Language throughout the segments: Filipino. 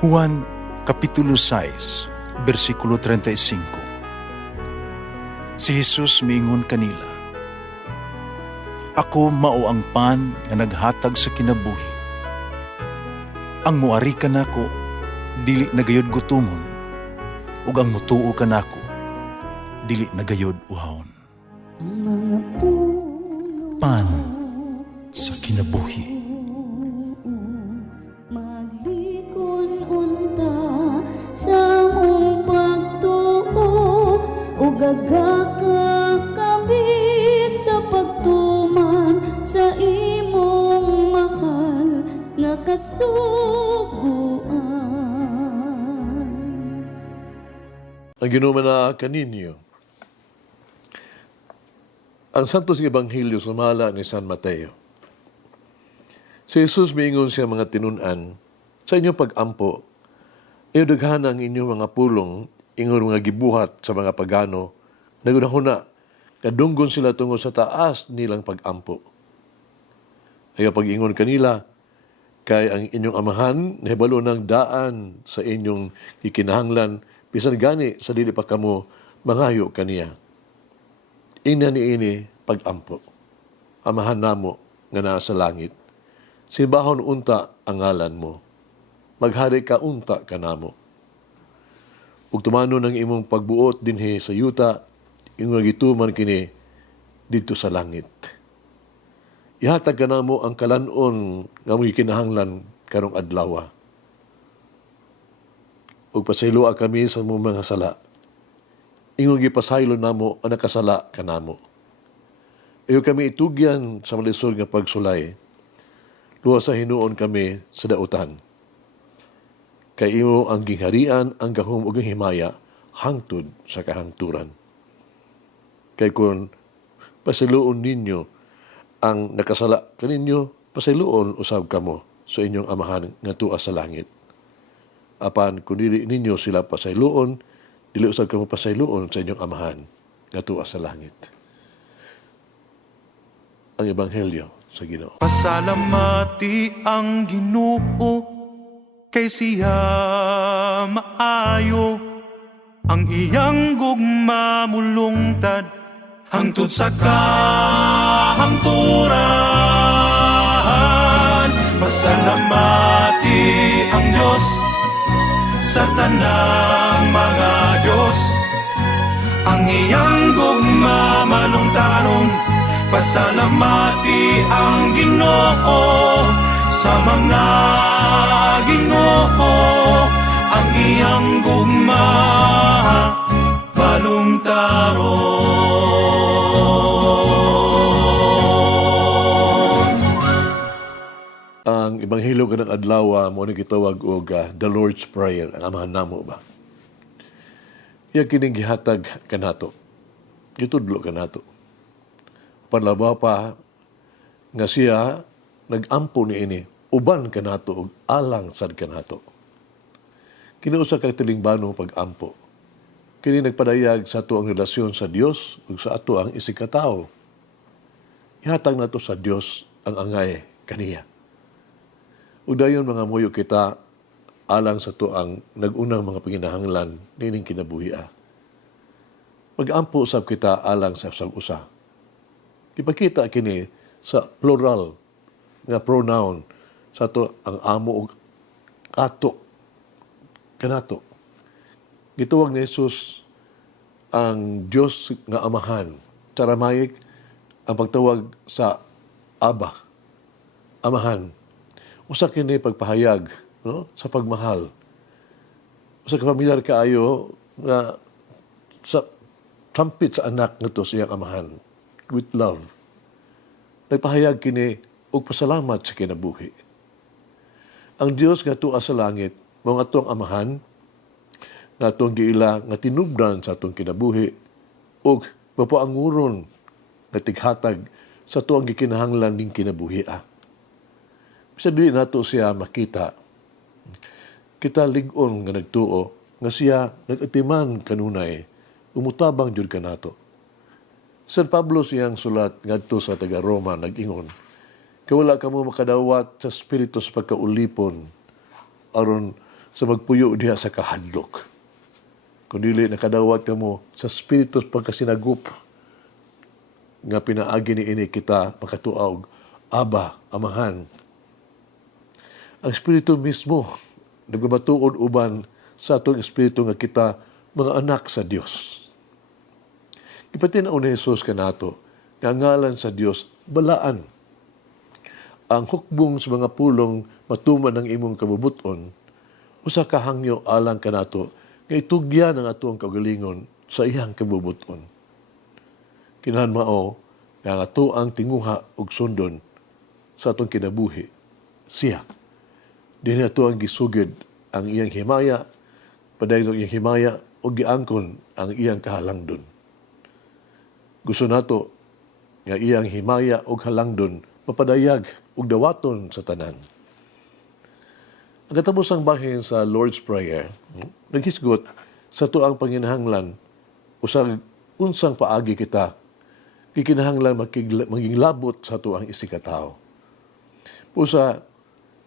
Juan Kapitulo 6, versikulo 35. Si Jesus miingon kanila, "Ako mao ang pan nga naghatag sa kinabuhi. Ang muari kanako dili nagayod gutomon, ug ang mutuo kanako dili nagayod uhawon." Ang mga puno Pan sa kinabuhi. maglikon unta sa mong pagtuo ug gagaka kami sa pagtuman sa imong mahal nga kasuguan. Ang ginumana kaninyo. Ang Santos Ebanghelyo sumala ni San Mateo. Si Jesus miingon siya mga tinunan, sa inyong pag-ampo, iudaghan ang inyong mga pulong, ingon mga gibuhat sa mga pagano, nagunahuna, kadunggon sila tungod sa taas nilang pag-ampo. Ayaw pag-ingon kanila, kay ang inyong amahan, nahibalo ng daan sa inyong ikinahanglan, bisan gani sa dili pa kamo mangayo kaniya. Ina ni ini pag-ampo. Amahan namo nga naa sa langit. Sibahon unta ang ngalan mo. Maghari ka unta kanamo. Ug tumano ng imong pagbuot dinhi sa yuta, imong gituman kini didto sa langit. Ihatag kanamo ang kalanon nga mo gikinahanglan karong adlaw. Ug pasayloa kami sa imong mga sala. Ingon gipasaylo namo ang nakasala kanamo. Iyo kami itugyan sa malisod nga pagsulay. Luwa sa hinuon kami sa dautan. Kay imo ang gingharian, ang gahom ug ang himaya hangtod sa kahangturan. Kay kun pasiluon ninyo ang nakasala kaninyo, pasiluon usab kamo sa inyong amahan nga tuwa sa langit. Apan kun dili ninyo sila pasayloon, dili usab kamo pasayloon sa inyong amahan nga tuwa sa langit. Ang Ebanghelyo sa Ginoo. Pasalamati ang Ginoo kay siya maayo, ang iyang gugma mulungtad hangtod sa kahangturan. Pasalamati ang Diyos sa tanang mga Diyos, ang iyang gugma malungtaron. Pasalamati ang Ginoo sa mga Ginoo, ang iyang gugma balungtaron. Ang Ebanghelyo kanang adlaw mo ni gitawag og the Lord's Prayer, ang amahan namo ba. Iya kining gihatag kanato. Gitudlo kanato. Panlabaw pa nga siya nag-ampo ni ini, uban kanato og alang sad kanato. Kini usa ka tilingbanong pag-ampo. Kini nagpadayag sa ato ang relasyon sa Dios ug sa ato ang isikatawo. Ihatag nato sa Dios ang angay kaniya. Ug dayon mga muyo kita alang sa to ang nag-unang mga panginahanglan nining kinabuhi. Mag-ampo usab kita alang sa usag-usa. Ipakita kini sa plural nga pronoun sa to ang amo ug ato kanato. Gituwag ni Jesus ang Dios nga amahan. Sa Aramaic ang pagtawag sa Aba, amahan. Usa kini pagpahayag, no, sa pagmahal. Usa ka pamilyar kaayo nga sa sampit sa anak ngadto sa iyang amahan with love. Nagpahayag kini og pasalamat sa kinabuhi. Ang Dios nga tuwa sa langit, mao nga atong amahan, nga atong giila nga tinubdan sa atong kinabuhi ug mapuanguron nga tighatag sa tuang gikinahanglan ning kinabuhi. Bisa dili nato siya makita. Kita lig-on nga nagtuo nga siya nag-atiman kanunay, umutabang jud kanato. San Pablo siyang sulat ngadto sa taga Roma nag-ingon, kay wala kamo makadawat sa espiritu sa pagkaulipon aron sa magpuyo diha sa kahadlok. Kung dili nakadawat ka mo sa spiritus pagkasinagup nga pinaagi ni ini kita makatuaw, Aba, Amahan. Ang Espiritu mismo, nagbabatuod uban sa atong Espiritu nga kita mga anak sa Dios. Ipatinaw ni Jesus kanato, nga ngalan sa Dios, balaan. Ang hukbong sa mga pulong matuman ng imong kabubuton, usa ka hangyo alang kanato, nga itugyan ang atong kaugalingon sa iyang kabubuton. Kinahanglan mao, nga ang ato ang tinguha ug sundon sa atong kinabuhi, siya. Dinhi ato ang gisugid ang iyang himaya, padaylo iyang himaya, o giangkon ang iyang kahalangdon. Gusto nato nga iyang himaya o halangdon mapadayag ug dawaton sa tanan. Ang katapusang bahin sa Lord's Prayer, naghisgot sa tuang panginahanglan usag unsang paagi kita kikinahanglan maging labot sa tuang isikataw. Pusa,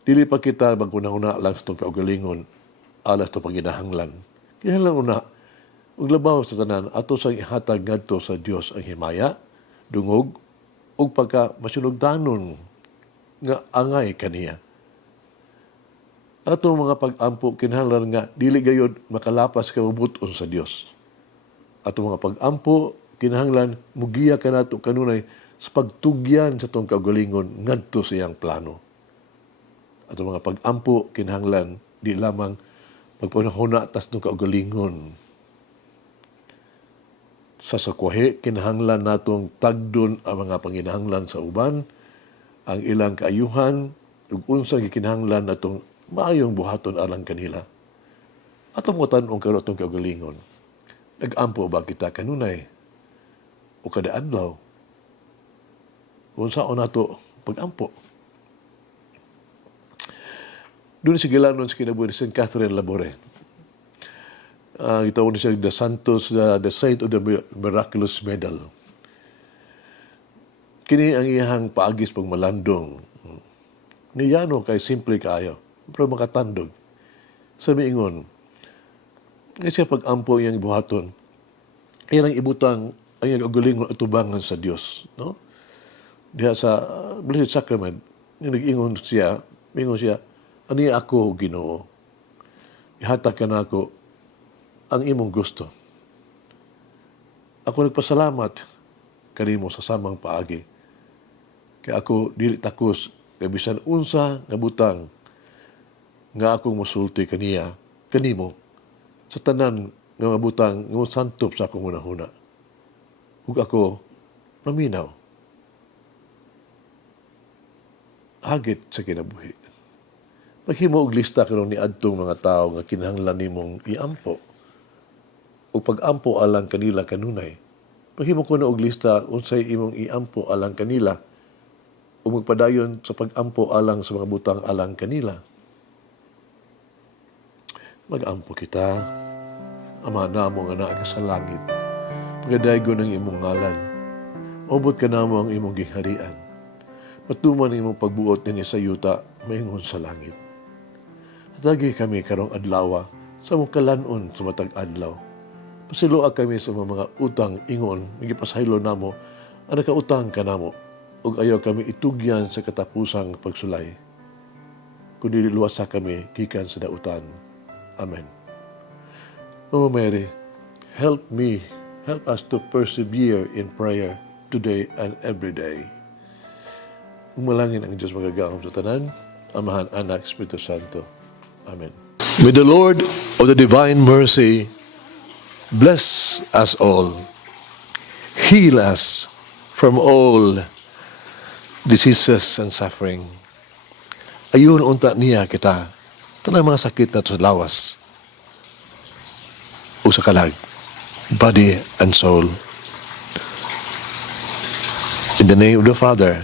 dili pa kita magkunahuna lang sa itong kaugalingon alas ito panginahanglan. Kinahanglan una, ug labaw sa tanan, ato sang ihatag ngadto sa Dios ang himaya, dungog, ug pagka masunugdanon nga angay kaniya. Ato mga pag-ampo, kinahanglan nga, dili gayod makalapas kabubuton sa Dios. Ato mga pag-ampo, kinahanglan, mugiya ka nato kanunay sa pagtugyan sa itong kaugalingon ngadto sa iyang plano. At ang mga pag-ampo, kinahanglan, di lamang pagpanahuna tas ng kaugalingon. Sa sakwahe, kinahanglan natong tagdon ang mga panginahanglan sa uban, ang ilang kaayuhan, ug unsang gikinahanglan natong maayong buhaton alang kanila. At ang mga tanong karon atong kaugalingon, nag-ampo ba kita kanunay? O kada adlaw? Kung saan nato pag-ampo? Doon si Gilanon sa kinabuhi ni St. Catherine Labore. Itawag niya the Santos, the Saint of the Miraculous Medal. Kini ang iyang paagis pag malandong. Niyano kay simple kaayo, pero makatandog. Sa miingon, nga siya pag-ampo iyang buhaton, iyang ibutang ang iyang agalingon at tubangan sa Dios. No? Diha sa Blessed Sacrament, nag-ingon siya, ani ako, Ginoo, ihatag ka na ako ang imong gusto. Ako nagpasalamat kanimo sa samang paagi. Kaya ako dili takos kay bisan unsa nga butang nga akong mosulti kanimo sa tanan nga mga butang nga santop sa akong hunahuna. Ug ako maminaw. Hagit sa kinabuhi. Paghimo og lista karon ni adtong mga tawo nga kinahanglan nimong iampo. O pag-ampo alang kanila kanunay. Paghimo ko na og lista unsay imong iampo alang kanila o magpadayon sa pag-ampo alang sa mga butang alang kanila. Mag-ampo kita, Ama namo nga naa sa langit. Pagadaygon ang imong ngalan. Maubot ka namo ang imong gingharian. Patuman ang imong pagbuot din sa yuta maingon sa langit. Hatagi kami karong adlaw sa mong kalanon sa matag adlaw. Pasiluag kami sa mga utang ingon, nagipasaylo namo, ang nakautang ka namo, ug ayaw kami itugyan sa katapusang pagsulay. Kundi luwasa kami gikan sa dautan. Amen. Mama Mary, help us to persevere in prayer today and every day. Umalangin ang Diyos magagahom sa tanan, Amahan, Anak, Espiritu Santo. Amen. May the Lord of the divine mercy bless us all, heal us from all diseases and suffering. Ayun unta niya kita, tanang mga sakit na sa lawas o sa kalag, body and soul. In the name of the Father,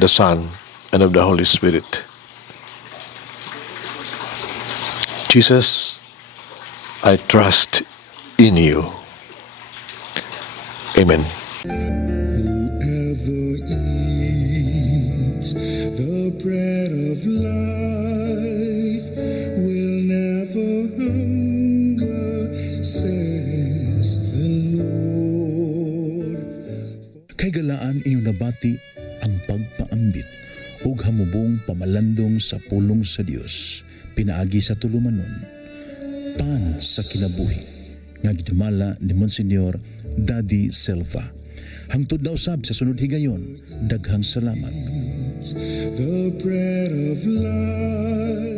the Son, and of the Holy Spirit. Jesus, I trust in you. Amen. Whoever eats the bread of life will never Higgalaan inyong nabati ang pagpaambit ug hamubong pamalandong sa pulong sa Dios pinaagi sa tulumanon. Pan sa kinabuhi nga gidumala ni Monsignor Daddy Silva. Hangtod na usab sa sunod higayon, daghang salamat. The bread of life.